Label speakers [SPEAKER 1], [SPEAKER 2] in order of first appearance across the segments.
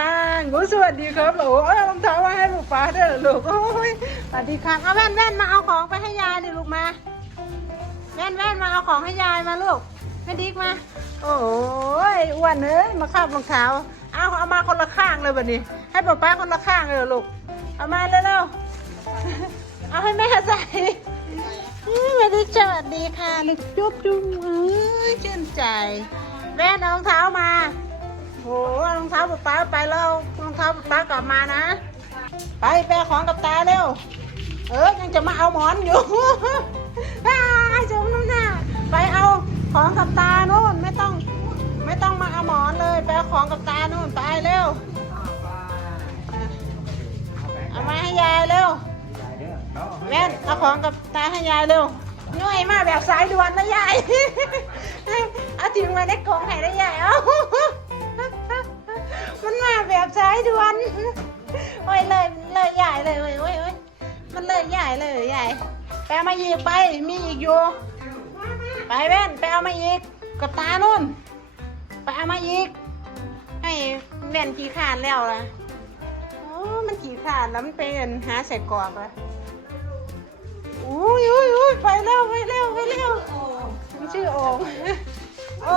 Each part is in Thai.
[SPEAKER 1] ตังโอ้สวัสดีครับหลเอารองเท้ามาให้ลูกป้าด้วยเหรอลูกโอ้ยสวัสดีครับเอาแว่นแว่นมาเอาของไปให้ยายดิลูกมา แว่นแว่นมาเอาของให้ยายมาลูกแม่ดิกมา โอ้ยอ้วนเอ้ยมาคาบรองเท้า เอาเอามาคนละข้างเลยแบบนี้ ให้ป๊าป้าคนละข้างเลยลูก เอามาเร็วๆเอาให้แม่ใส่อืมแม่ดิกสวัสดีค่ะลูกจุ๊บจุ๊บเอ้ยชื่นใจ แว่นรองเท้ามา ท้าป๊าป้าไปแล้วรองเท้าป๊าป้ากลับมานะ ไปแปลของกับตาเร็ว เออยังจะมาเอาหมอนอยู่อ้จมน้ำหน้าไปเอาของกับตานู่นไม่ต้อง ไม่ต้องมาเอาหมอนเลยไปเอาของกับตาโน่นไปเร็วเอามาให้ยายเร็วแม่นเอาของกับตาให้ยายเร็วหน่วยมาแบบสายด่วนนะยายเอาทิ้งไว้กองให้ได้ยายเอา ยเลยเลยใหญ่เลยโอ้ยโอ้ยโอ้ยมันเลยใหญ่เลยใหญ่ไปเอามาอีกไปมีอีกอยู่ไปแว่นไปเอามาอีกกับตานู่นไปเอามาอีกให้แว่นขี่ขานแล้วล่ะโอ้มันขี่ขานแล้วมันเป็นหาใส่กรอกอะอุ้ยอุ้ยอุ้ยไปเร็วไปเร็วไปเร็วมันชื่อโอ่งโอ้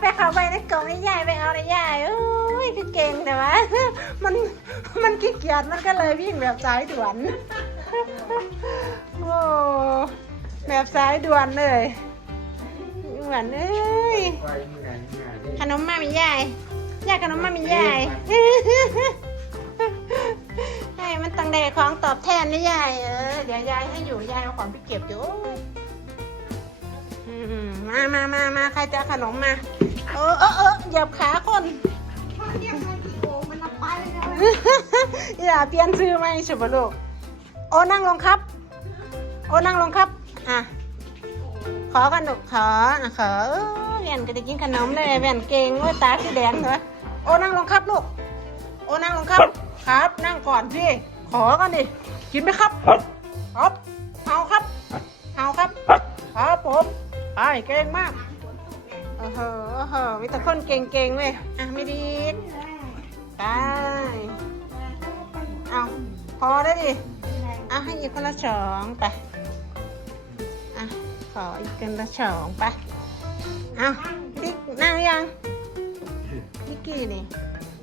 [SPEAKER 1] ไปเข้าไปในกล่องไม่ใหญ่ไปเอาในใหญ่โอ้ยคือเก่งแต่ว่ามันมันขี้เกียจมันก็เลยวิ่งแบบสายด่วนโอ้แบบสายด่วนเลยด่วนเอ้ยขนมมามียายยายขนมมามียายให้มันตังแดของตอบแทนนะยายเออเดี๋ยวยายให้อยู่ยายเอาของไปเก็บอยู่มามามามาใครจะขนมมา เออเออเออเหยียบขาคนอย่าเปลี่ยนชื่อไหมใช่ปะลูกโอ้นั่งลงครับ โอ้นั่งลงครับ อะ ขอกันลูกขออะขอเออแว่นก็จะกินขนมเลยแว่นเก่งว่าตาสีแดงเหรอโอ้นั่งลงครับลูก โอ้นั่งลงครับ ครับ นั่งก่อนพี่ ขอกันดิ กินไหมครับ ครับ เอาครับ เอาครับ ครับผม ไปเก่งมาก เออเหอะเออเหอะมีแต่คนเก่งๆเว้ย อะไม่ดีไปเอาพอได้วดิเอาให้อีกคนละสองไป อะ ขออีกคนละสองไป เอาติ๊กนั่งหรือยังนิกกี้นี่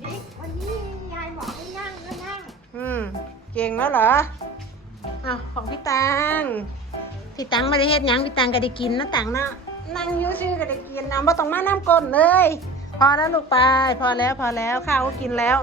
[SPEAKER 2] นี่วันนี้ยายบอกให้นั่งก็นั่ง
[SPEAKER 1] อืม เก่งแล้วเหรออ้าวของพี่ตัง พี่ตังไม่ได้เฮ็ดหยังพี่ตังก็ได้กินนะตังนะ นั่งอยูชื่อก็ได้กินน้ำมาต้องมาน้ำก้นเลย พอแล้วลูกไปพอแล้วพอแล้วข้าวก็กินแล้ว